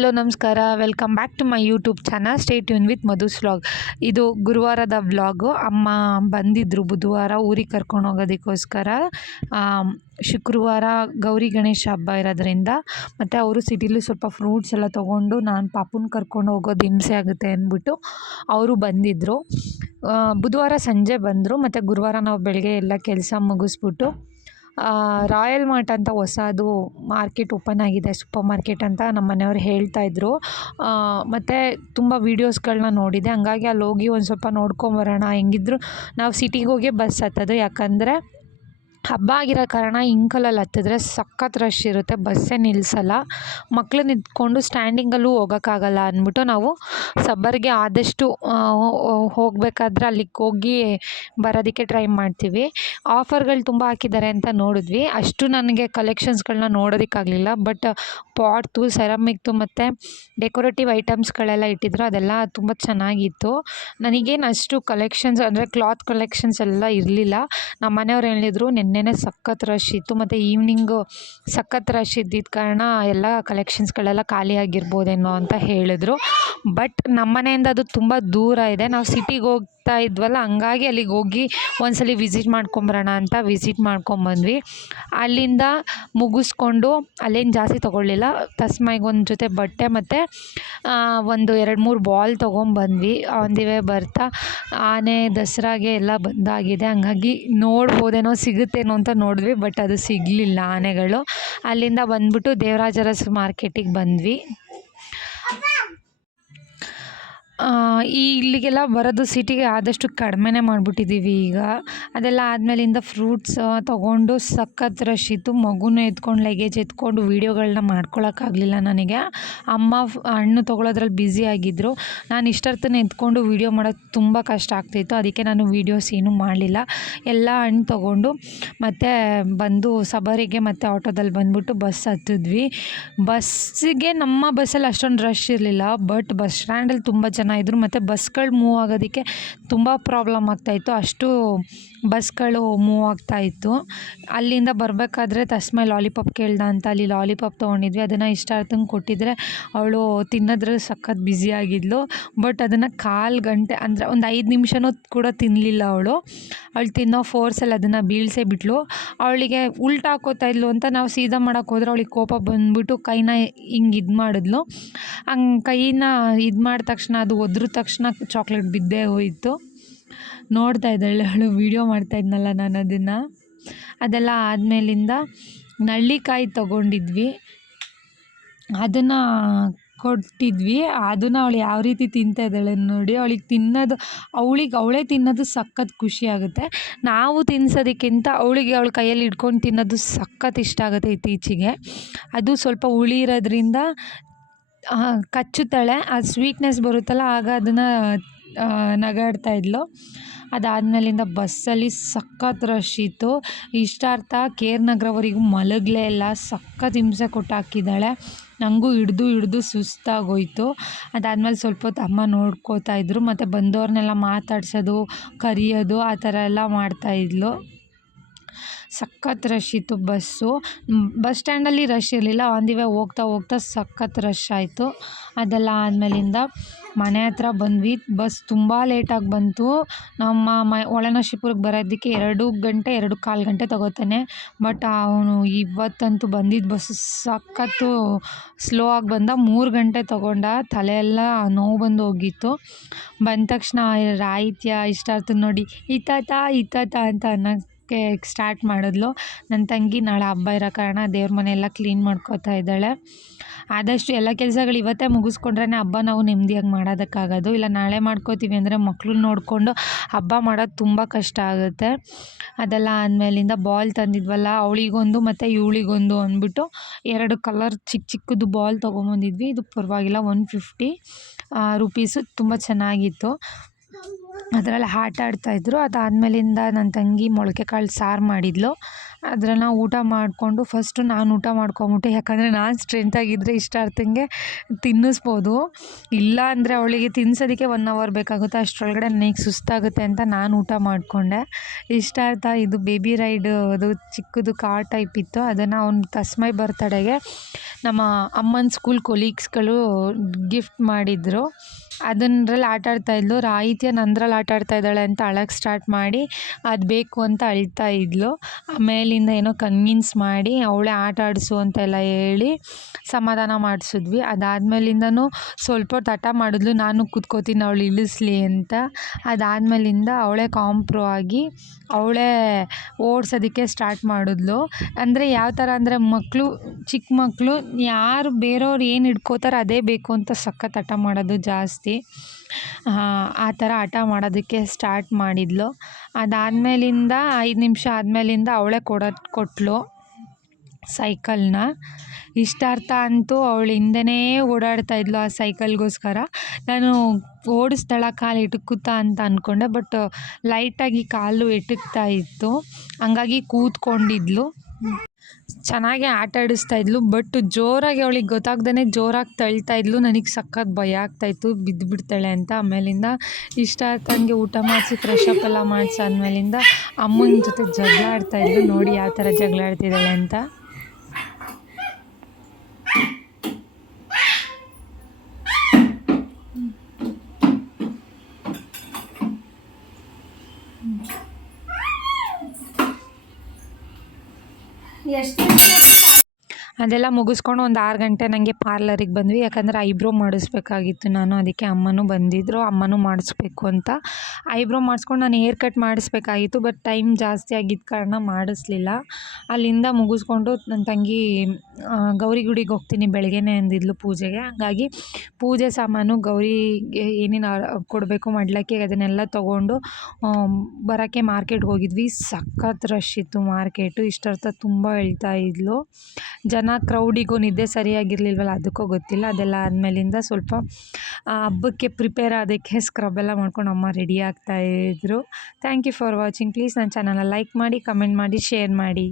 ಎಲ್ಲೋ ನಮಸ್ಕಾರ. Welcome back to my YouTube channel stay tuned with Madhu's vlog ಇದು ಗುರುವಾರದ vlog ಅಮ್ಮ ಬಂದಿದ್ದರು ಬುಧವಾರ ಊರಿಗೆ ಕರ್ಕೊಂಡು ಹೋಗೋದಕ್ಕೋಸ್ಕರ. ಶುಕ್ರವಾರ ಗೌರಿ ಗಣೇಶ ಹಬ್ಬ ಇರೋದ್ರಿಂದ ಮತ್ತು ಅವರು ಸಿಟಿಲಿ ಸ್ವಲ್ಪ ಫ್ರೂಟ್ಸ್ ಎಲ್ಲ ತೊಗೊಂಡು ನಾನು ಪಾಪುನ ಕರ್ಕೊಂಡು ಹೋಗೋದು ಹಿಂಸೆ ಆಗುತ್ತೆ ಅಂದ್ಬಿಟ್ಟು ಅವರು ಬಂದಿದ್ದರು ಬುಧವಾರ ಸಂಜೆ ಬಂದರು. ಮತ್ತು ಗುರುವಾರ ನಾವು ಬೆಳಗ್ಗೆ ಎಲ್ಲ ಕೆಲಸ ಮುಗಿಸ್ಬಿಟ್ಟು ರಾಯಲ್ ಮಾರ್ಟ್ ಅಂತ ಹೊಸದು ಮಾರ್ಕೆಟ್ ಓಪನ್ ಆಗಿದೆ ಸೂಪರ್ ಮಾರ್ಕೆಟ್ ಅಂತ ನಮ್ಮ ಮನೆಯವ್ರು ಆ, ಮತ್ತು ತುಂಬ ವೀಡಿಯೋಸ್ಗಳನ್ನ ನೋಡಿದೆ. ಹಂಗಾಗಿ ಅಲ್ಲಿ ಹೋಗಿ ಒಂದು ಸ್ವಲ್ಪ ನೋಡ್ಕೊಂಬರೋಣ ಹೆಂಗಿದ್ರು ನಾವು ಸಿಟಿಗೆ ಹೋಗಿ ಬಸ್ ಹತ್ತೋದು. ಯಾಕಂದರೆ ಹಬ್ಬ ಆಗಿರೋ ಕಾರಣ ಇಂಕಲಲ್ಲಿ ಹತ್ತಿದ್ರೆ ಸಖತ್ ರಶ್ ಇರುತ್ತೆ. ಬಸ್ಸೇ ನಿಲ್ಲಿಸಲ್ಲ ಮಕ್ಕಳು ನಿಂತ್ಕೊಂಡು ಸ್ಟ್ಯಾಂಡಿಂಗಲ್ಲೂ ಹೋಗೋಕ್ಕಾಗಲ್ಲ ಅಂದ್ಬಿಟ್ಟು ನಾವು ಸಬ್ಬರ್ಗೆ ಆದಷ್ಟು ಹೋಗಬೇಕಾದ್ರೆ ಅಲ್ಲಿಗೆ ಹೋಗಿ ಬರೋದಕ್ಕೆ ಟ್ರೈ ಮಾಡ್ತೀವಿ. ಆಫರ್ಗಳು ತುಂಬ ಹಾಕಿದ್ದಾರೆ ಅಂತ ನೋಡಿದ್ವಿ. ಅಷ್ಟು ನನಗೆ ಕಲೆಕ್ಷನ್ಸ್ಗಳನ್ನ ನೋಡೋದಕ್ಕಾಗಲಿಲ್ಲ. ಬಟ್ ಪಾಟ್ದು ಸೆರಮಿಕ್ದು ಮತ್ತು ಡೆಕೋರೇಟಿವ್ ಐಟಮ್ಸ್ಗಳೆಲ್ಲ ಇಟ್ಟಿದ್ರು. ಅದೆಲ್ಲ ತುಂಬ ಚೆನ್ನಾಗಿತ್ತು. ನನಗೇನು ಅಷ್ಟು ಕಲೆಕ್ಷನ್ಸ್ ಅಂದರೆ ಕ್ಲಾತ್ ಕಲೆಕ್ಷನ್ಸ್ ಎಲ್ಲ ಇರಲಿಲ್ಲ. ನಮ್ಮ ಮನೆಯವ್ರು ಹೇಳಿದ್ರು ನಿನ್ನೆನೇ ಸಖತ್ ರಶ್ ಇತ್ತು. ಮತ್ತು ಈವ್ನಿಂಗು ಸಖತ್ ರಶ್ ಇದ್ದಿದ್ದ ಕಾರಣ ಎಲ್ಲ ಕಲೆಕ್ಷನ್ಸ್ಗಳೆಲ್ಲ ಖಾಲಿ ಆಗಿರ್ಬೋದೇನೋ ಅಂತ ಹೇಳಿದ್ರು. ಬಟ್ ನಮ್ಮ ಮನೆಯಿಂದ ಅದು ತುಂಬ ದೂರ ಇದೆ. ನಾವು ಸಿಟಿಗೆ ಹೋಗ್ತಾ ಇದ್ವಲ್ಲ, ಹಂಗಾಗಿ ಅಲ್ಲಿಗೆ ಹೋಗಿ ಒಂದ್ಸಲ ವಿಸಿಟ್ ಮಾಡ್ಕೊಂಬರೋಣ ಅಂತ ವಿಸಿಟ್ ಮಾಡ್ಕೊಂಬಂದ್ವಿ. ಅಲ್ಲಿಂದ ಮುಗಿಸ್ಕೊಂಡು ಅಲ್ಲೇನು ಜಾಸ್ತಿ ತೊಗೊಳ್ಳಿಲ್ಲ ತಸ್ಮೈಗೆ ಒಂದು ಜೊತೆ ಬಟ್ಟೆ ಮತ್ತು ಒಂದು ಎರಡು ಮೂರು ಬಾಲ್ ತೊಗೊಂಬಂದ್ವಿ. ಒಂದಿವೆ ಬರ್ತಾ, ಆನೆ, ದಸರಾಗೆ ಎಲ್ಲ ಬಂದಾಗಿದೆ. ಹಂಗಾಗಿ ನೋಡ್ಬೋದೇನೋ ಸಿಗುತ್ತೇನೋ ಅಂತ ನೋಡಿದ್ವಿ, ಬಟ್ ಅದು ಸಿಗಲಿಲ್ಲ ಆನೆಗಳು. ಅಲ್ಲಿಂದ ಬಂದ್ಬಿಟ್ಟು ದೇವರಾಜರಸ್ ಮಾರ್ಕೆಟಿಗೆ ಬಂದ್ವಿ. ಈ ಇಲ್ಲಿಗೆಲ್ಲ ಬರೋದು ಸಿಟಿಗೆ ಆದಷ್ಟು ಕಡಿಮೆನೇ ಮಾಡಿಬಿಟ್ಟಿದ್ದೀವಿ ಈಗ. ಅದೆಲ್ಲ ಆದಮೇಲಿಂದ ಫ್ರೂಟ್ಸ್ ತೊಗೊಂಡು ಸಖತ್ ರಶ್ ಇತ್ತು. ಮಗುನ ಎತ್ಕೊಂಡು ಲಗೇಜ್ ಎತ್ಕೊಂಡು ವೀಡಿಯೋಗಳನ್ನ ಮಾಡ್ಕೊಳಕ್ಕಾಗಲಿಲ್ಲ ನನಗೆ. ಅಮ್ಮ ಹಣ್ಣು ತೊಗೊಳೋದ್ರಲ್ಲಿ ಬ್ಯುಸಿ ಆಗಿದ್ದರು ನಾನು ಇಷ್ಟರ್ತನ ಎತ್ಕೊಂಡು ವೀಡಿಯೋ ಮಾಡೋದು ತುಂಬ ಕಷ್ಟ ಆಗ್ತಿತ್ತು. ಅದಕ್ಕೆ ನಾನು ವೀಡಿಯೋಸ್ ಏನೂ ಮಾಡಲಿಲ್ಲ. ಎಲ್ಲ ಹಣ್ಣು ತೊಗೊಂಡು ಮತ್ತು ಬಂದು ಸಬರಿಗೆ ಮತ್ತು ಆಟೋದಲ್ಲಿ ಬಂದ್ಬಿಟ್ಟು ಬಸ್ ಹತ್ತಿದ್ವಿ. ಬಸ್ಸಿಗೆ ನಮ್ಮ ಬಸ್ಸಲ್ಲಿ ಅಷ್ಟೊಂದು ರಶ್ ಇರಲಿಲ್ಲ. ಬಟ್ ಬಸ್ ಸ್ಟ್ಯಾಂಡಲ್ಲಿ ತುಂಬ ಜನ ಇದ್ದರು ಮತ್ತು ಬಸ್ಗಳು ಮೂವ್ ಆಗೋದಕ್ಕೆ ತುಂಬ ಪ್ರಾಬ್ಲಮ್ ಆಗ್ತಾಯಿತ್ತು ಅಷ್ಟು ಬಸ್ಗಳು ಮೂವ್ ಆಗ್ತಾಯಿತ್ತು ಅಲ್ಲಿಂದ ಬರಬೇಕಾದ್ರೆ ತಸ್ಮೈ ಲಾಲಿಪಾಪ್ ಕೇಳ್ದ ಅಂತ ಅಲ್ಲಿ ಲಾಲಿಪಾಪ್ ತೊಗೊಂಡಿದ್ವಿ. ಅದನ್ನು ಇಷ್ಟಾರ್ಥಂಗೆ ಕೊಟ್ಟಿದ್ರೆ ಅವಳು ತಿನ್ನೋದ್ರಲ್ಲಿ ಸಖತ್ ಬ್ಯುಸಿ ಆಗಿದ್ಲು. ಬಟ್ ಅದನ್ನು ಕಾಲು ಗಂಟೆ ಅಂದರೆ ಒಂದು ಐದು ನಿಮಿಷನೂ ಕೂಡ ತಿನ್ನಲಿಲ್ಲ ಅವಳು. ಅವಳು ತಿನ್ನೋ ಫೋರ್ಸಲ್ಲಿ ಅದನ್ನು ಬೀಳ್ಸೇ ಬಿಟ್ಲು. ಅವಳಿಗೆ ಉಲ್ಟಾ ಹಾಕೋತಾ ಇದ್ಲು ಅಂತ ನಾವು ಸೀದಾ ಮಾಡೋಕ್ಕೆ ಹೋದ್ರೆ ಅವಳಿಗೆ ಕೋಪ ಬಂದ್ಬಿಟ್ಟು ಕೈನ ಹಿಂಗೆ ಇದು ಮಾಡಿದ್ಲು. ಹಂಗೆ ಕೈನ ಇದು ಮಾಡಿದ ತಕ್ಷಣ ಅದು ಒದ್ರ ತಕ್ಷಣ ಚಾಕ್ಲೇಟ್ ಬಿದ್ದೇ ಹೋಯಿತು. ನೋಡ್ತಾ ಇದ್ದಾಳೆ ಅವಳು ವೀಡಿಯೋ ಮಾಡ್ತಾ ಇದ್ನಲ್ಲ ನಾನು ಅದನ್ನು. ಅದೆಲ್ಲ ಆದಮೇಲಿಂದ ನಳ್ಳಿಕಾಯಿ ತೊಗೊಂಡಿದ್ವಿ. ಅದನ್ನು ಕೊಟ್ಟಿದ್ವಿ. ಅದನ್ನು ಅವಳು ಯಾವ ರೀತಿ ತಿಂತಾ ಇದ್ದಾಳೆ ನೋಡಿ, ಅವಳಿಗೆ ತಿನ್ನೋದು, ಅವಳಿಗೆ ಅವಳೇ ತಿನ್ನೋದು ಸಖತ್ ಖುಷಿ ಆಗುತ್ತೆ. ನಾವು ತಿನ್ಸೋದಕ್ಕಿಂತ ಅವಳಿಗೆ ಅವಳ ಕೈಯಲ್ಲಿ ಇಟ್ಕೊಂಡು ತಿನ್ನೋದು ಸಖತ್ ಇಷ್ಟ ಆಗುತ್ತೆ ಇತ್ತೀಚೆಗೆ. ಅದು ಸ್ವಲ್ಪ ಹುಳಿ ಇರೋದ್ರಿಂದ ಕಚ್ಚುತ್ತಾಳೆ ಆ ಸ್ವೀಟ್ನೆಸ್ ಬರುತ್ತಲ್ಲ, ಆಗ ಅದನ್ನು ನಗಾಡ್ತಾ ಇದ್ಲು. ಅದಾದಮೇಲಿಂದ ಬಸ್ಸಲ್ಲಿ ಸಖತ್ ರಶ್ ಇತ್ತು. ಇಷ್ಟಾರ್ಥ ಕೆ ಆರ್ ನಗರವರೆಗೂ ಮಲಗಲೇ ಇಲ್ಲ. ಸಖತ್ ಹಿಂಸೆ ಕೊಟ್ಟು ಹಾಕಿದ್ದಾಳೆ ನನಗೂ ಹಿಡ್ದು ಹಿಡ್ದು ಸುಸ್ತಾಗೋಯಿತು. ಅದಾದಮೇಲೆ ಸ್ವಲ್ಪ ಹೊತ್ತು ಅಮ್ಮ ನೋಡ್ಕೋತಾ ಇದ್ರು. ಮತ್ತು ಬಂದವ್ರನ್ನೆಲ್ಲ ಮಾತಾಡ್ಸೋದು, ಕರಿಯೋದು, ಆ ಥರ ಎಲ್ಲ ಮಾಡ್ತಾಯಿದ್ಲು ಸಖತ್ ರಶ್ ಇತ್ತು ಬಸ್ಸು ಬಸ್ ಸ್ಟ್ಯಾಂಡಲ್ಲಿ ರಶ್ ಇರಲಿಲ್ಲ. ಆನ್ ದಿ ವೇ ಹೋಗ್ತಾ ಹೋಗ್ತಾ ಸಖತ್ ರಶ್ ಆಯಿತು. ಅದೆಲ್ಲ ಆದಮೇಲಿಂದ ಮನೆ ಹತ್ರ ಬಂದ್ವಿ. ಬಸ್ ತುಂಬ ಲೇಟಾಗಿ ಬಂತು. ನಮ್ಮ ಮ ಒಳನಶಿಪುರಕ್ಕೆ ಬರೋದಕ್ಕೆ ಎರಡು ಗಂಟೆ, ಎರಡು ಕಾಲು ಗಂಟೆ ತಗೋತಾನೆ. ಬಟ್ ಅವನು ಇವತ್ತಂತೂ ಬಂದಿದ್ದ ಬಸ್ಸು ಸಖತ್ತು ಸ್ಲೋ ಆಗಿ ಬಂದ. ಮೂರು ಗಂಟೆ ತಗೊಂಡ. ತಲೆ ಎಲ್ಲ ನೋವು ಬಂದು ಹೋಗಿತ್ತು. ಬಂದ ತಕ್ಷಣ ರಾಯಿತ್ಯ ಇಷ್ಟಾರ್ಥ ನೋಡಿ ಇತ್ತಾತ ಇತ್ತಾತ ಅಂತ ಅನ್ನೋಕ್ಕೆ ಸ್ಟಾರ್ಟ್ ಮಾಡಿದ್ಲು. ನನ್ನ ತಂಗಿ ನಾಳೆ ಹಬ್ಬ ಇರೋ ಕಾರಣ ದೇವ್ರ ಮನೆ ಎಲ್ಲ ಕ್ಲೀನ್ ಮಾಡ್ಕೋತಾ ಇದ್ದಾಳೆ. ಆದಷ್ಟು ಎಲ್ಲ ಕೆಲಸಗಳು ಇವತ್ತೇ ಮುಗಿಸ್ಕೊಂಡ್ರೆ ಹಬ್ಬ ನಾವು ನೆಮ್ಮದಿಯಾಗಿ ಮಾಡೋದಕ್ಕಾಗೋದು. ಇಲ್ಲ ನಾಳೆ ಮಾಡ್ಕೋತೀವಿ ಅಂದರೆ ಮಕ್ಳು ನೋಡಿಕೊಂಡು ಹಬ್ಬ ಮಾಡೋದು ತುಂಬ ಕಷ್ಟ ಆಗುತ್ತೆ. ಅದೆಲ್ಲ ಆದಮೇಲಿಂದ ಬಾಲ್ ತಂದಿದ್ವಲ್ಲ, ಅವಳಿಗೊಂದು ಮತ್ತು ಇವಳಿಗೊಂದು ಅಂದ್ಬಿಟ್ಟು ಎರಡು ಕಲರ್ ಚಿಕ್ಕ ಚಿಕ್ಕದು ಬಾಲ್ ತೊಗೊಂಬಂದಿದ್ವಿ. ಇದು ಪರವಾಗಿಲ್ಲ ಒನ್ ಫಿಫ್ಟಿ ರುಪೀಸು ತುಂಬ ಚೆನ್ನಾಗಿತ್ತು. ಅದರಲ್ಲಿ ಆಟ ಆಡ್ತಾಯಿದ್ರು ಅದಾದಮೇಲಿಂದ ನನ್ನ ತಂಗಿ ಮೊಳಕೆ ಕಾಳು ಸಾರು ಮಾಡಿದ್ಲು ನಾವು ಊಟ ಮಾಡಿಕೊಂಡು ಫಸ್ಟು ನಾನು ಊಟ ಮಾಡ್ಕೊಂಬಿಟ್ಟೆ, ಯಾಕಂದರೆ ನಾನು ಸ್ಟ್ರೆಂತಾಗಿದ್ದರೆ ಇಷ್ಟಾರ್ಥಂಗೆ ತಿನ್ನಿಸ್ಬೋದು. ಇಲ್ಲ ಅಂದರೆ ಅವಳಿಗೆ ತಿನ್ಸೋದಕ್ಕೆ ಒನ್ ಅವರ್ ಬೇಕಾಗುತ್ತೆ, ಅಷ್ಟರೊಳಗಡೆ ನನಗೆ ಸುಸ್ತಾಗುತ್ತೆ ಅಂತ ನಾನು ಊಟ ಮಾಡಿಕೊಂಡೆ. ಇಷ್ಟಾರ್ಥ ಇದು ಬೇಬಿ ರೈಡ್ ಅದು ಚಿಕ್ಕದು ಕಾರ್ ಟೈಪ್ ಇತ್ತು, ಅದನ್ನು ಅವ್ನ ತಸ್ಮೈ ಬರ್ತಡೆಗೆ ನಮ್ಮ ಅಮ್ಮನ ಸ್ಕೂಲ್ ಕೊಲೀಗ್ಸ್ಗಳು ಗಿಫ್ಟ್ ಮಾಡಿದ್ರು. ಅದನ್ನರಲ್ಲಿ ಆಟ ಆಡ್ತಾಯಿದ್ಲು ರಾಹಿತ್ಯ ನಂದ್ರಲ್ಲಿ ಆಟ ಆಡ್ತಾ ಇದ್ದಾಳೆ ಅಂತ ಅಳಕ್ಕೆ ಸ್ಟಾರ್ಟ್ ಮಾಡಿ, ಅದು ಬೇಕು ಅಂತ ಅಳ್ತಾ ಇದ್ಲು. ಆಮೇಲಿಂದ ಏನೋ ಕನ್ವಿನ್ಸ್ ಮಾಡಿ ಅವಳೇ ಆಟ ಆಡಿಸು ಅಂತೆಲ್ಲ ಹೇಳಿ ಸಮಾಧಾನ ಮಾಡಿಸಿದ್ವಿ. ಅದಾದ್ಮೇಲಿಂದನೂ ಸ್ವಲ್ಪ ಹೊತ್ತು ಹಠ ಮಾಡಿದ್ಲು, ನಾನು ಕೂತ್ಕೋತೀನಿ, ಅವಳು ಇಳಿಸ್ಲಿ ಅಂತ. ಅದಾದ್ಮೇಲಿಂದ ಅವಳೇ ಕಾಂಪ್ರೋ ಆಗಿ ಅವಳೇ ಓಡಿಸೋದಕ್ಕೆ ಸ್ಟಾರ್ಟ್ ಮಾಡಿದ್ಲು. ಅಂದರೆ ಯಾವ ಥರ ಅಂದರೆ ಮಕ್ಕಳು, ಚಿಕ್ಕ ಮಕ್ಕಳು ಯಾರು ಬೇರೆಯವ್ರು ಏನು ಹಿಡ್ಕೋತಾರೆ ಅದೇ ಬೇಕು ಅಂತ ಸಖತ್ ಹಠ ಮಾಡೋದು ಜಾಸ್ತಿ. ಆ ಥರ ಹಠ ಮಾಡೋದಕ್ಕೆ ಸ್ಟಾರ್ಟ್ ಮಾಡಿದ್ಲು. ಅದಾದ್ಮೇಲಿಂದ ಐದು ನಿಮಿಷ ಆದಮೇಲಿಂದ ಅವಳೇ ಕೊಡೋದು ಕೊಟ್ಟಳು ಸೈಕಲ್ನ. ಇಷ್ಟಾರ್ಥ ಅಂತೂ ಅವಳು ಹಿಂದೆನೇ ಓಡಾಡ್ತಾ ಇದ್ಲು ಆ ಸೈಕಲ್ಗೋಸ್ಕರ. ನಾನು ಓಡಿಸ್ತಾಳ ಕಾಲು ಇಟುಕುತ್ತಾ ಅಂತ ಅಂದ್ಕೊಂಡೆ ಬಟ್ ಲೈಟಾಗಿ ಕಾಲು ಇಟುಕ್ತಾ ಇತ್ತು. ಹಂಗಾಗಿ ಕೂತ್ಕೊಂಡಿದ್ಲು. ಚೆನ್ನಾಗೇ ಆಟ ಆಡಿಸ್ತಾ ಇದ್ಲು ಬಟ್ ಜೋರಾಗಿ ಅವಳಿಗೆ ಗೊತ್ತಾಗ್ದೇ ಜೋರಾಗಿ ತಳ್ತಾ ಇದ್ಲು. ನನಗೆ ಸಖತ್ ಭಯ ಆಗ್ತಾಯಿತ್ತು ಬಿದ್ದು ಬಿಡ್ತಾಳೆ ಅಂತ. ಆಮೇಲಿಂದ ಇಷ್ಟ ಆತಂಗೆ ಊಟ ಮಾಡಿಸಿ ಫ್ರೆಶ್ ಅಪ್ ಎಲ್ಲ ಮಾಡಿಸಾದ್ಮೇಲಿಂದ ಅಮ್ಮನ ಜೊತೆ ಜಗಳ ಆಡ್ತಾ ಇದ್ಲು. ನೋಡಿ ಯಾವ ಥರ ಜಗಳ ಆಡ್ತಿದ್ದಾಳೆ ಅಂತ. yaşta ಅದೆಲ್ಲ ಮುಗಿಸ್ಕೊಂಡು ಒಂದು ಆರು ಗಂಟೆ ನನಗೆ ಪಾರ್ಲರಿಗೆ ಬಂದ್ವಿ. ಯಾಕಂದರೆ ಐಬ್ರೋ ಮಾಡಿಸ್ಬೇಕಾಗಿತ್ತು ನಾನು. ಅದಕ್ಕೆ ಅಮ್ಮನೂ ಬಂದಿದ್ದರು ಅಮ್ಮನೂ ಮಾಡಿಸ್ಬೇಕು ಅಂತ. ಐಬ್ರೋ ಮಾಡಿಸ್ಕೊಂಡು ನಾನು ಹೇರ್ ಕಟ್ ಮಾಡಿಸ್ಬೇಕಾಗಿತ್ತು ಬಟ್ ಟೈಮ್ ಜಾಸ್ತಿ ಆಗಿದ್ದ ಕಾರಣ ಮಾಡಿಸ್ಲಿಲ್ಲ. ಅಲ್ಲಿಂದ ಮುಗಿಸ್ಕೊಂಡು ನನ್ನ ತಂಗಿ ಗೌರಿ ಗುಡಿಗೆ ಹೋಗ್ತೀನಿ ಬೆಳಗ್ಗೆನೇ ಅಂದಿದ್ಲು ಪೂಜೆಗೆ. ಹಾಗಾಗಿ ಪೂಜೆ ಸಾಮಾನು ಗೌರಿಗೆ ಏನೇನು ಕೊಡಬೇಕು ಮಾಡ್ಲಿಕ್ಕೆ ಅದನ್ನೆಲ್ಲ ತೊಗೊಂಡು ಬರೋಕ್ಕೆ ಮಾರ್ಕೆಟ್ಗೆ ಹೋಗಿದ್ವಿ. ಸಖತ್ ರಶ್ ಇತ್ತು ಮಾರ್ಕೆಟು. ಇಷ್ಟರ್ಥ ತುಂಬ ಹೇಳ್ತಾ ಇದ್ಲು. ಜನ ಕ್ರೌಡಿಗೂ ನಿದ್ದೆ ಸರಿಯಾಗಿರಲಿಲ್ವಲ್ಲ, ಅದಕ್ಕೂ ಗೊತ್ತಿಲ್ಲ. ಅದೆಲ್ಲ ಆದಮೇಲಿಂದ ಸ್ವಲ್ಪ ಹಬ್ಬಕ್ಕೆ ಪ್ರಿಪೇರ್ ಆದಕ್ಕೆ ಸ್ಕ್ರಬ್ ಎಲ್ಲ ಮಾಡ್ಕೊಂಡು ಅಮ್ಮ ready ಆಗ್ತಾಯಿದ್ರು thank you for watching please ನನ್ನ ಚಾನಲ್ನ ಲೈಕ್ ಮಾಡಿ ಕಮೆಂಟ್ ಮಾಡಿ ಶೇರ್ ಮಾಡಿ.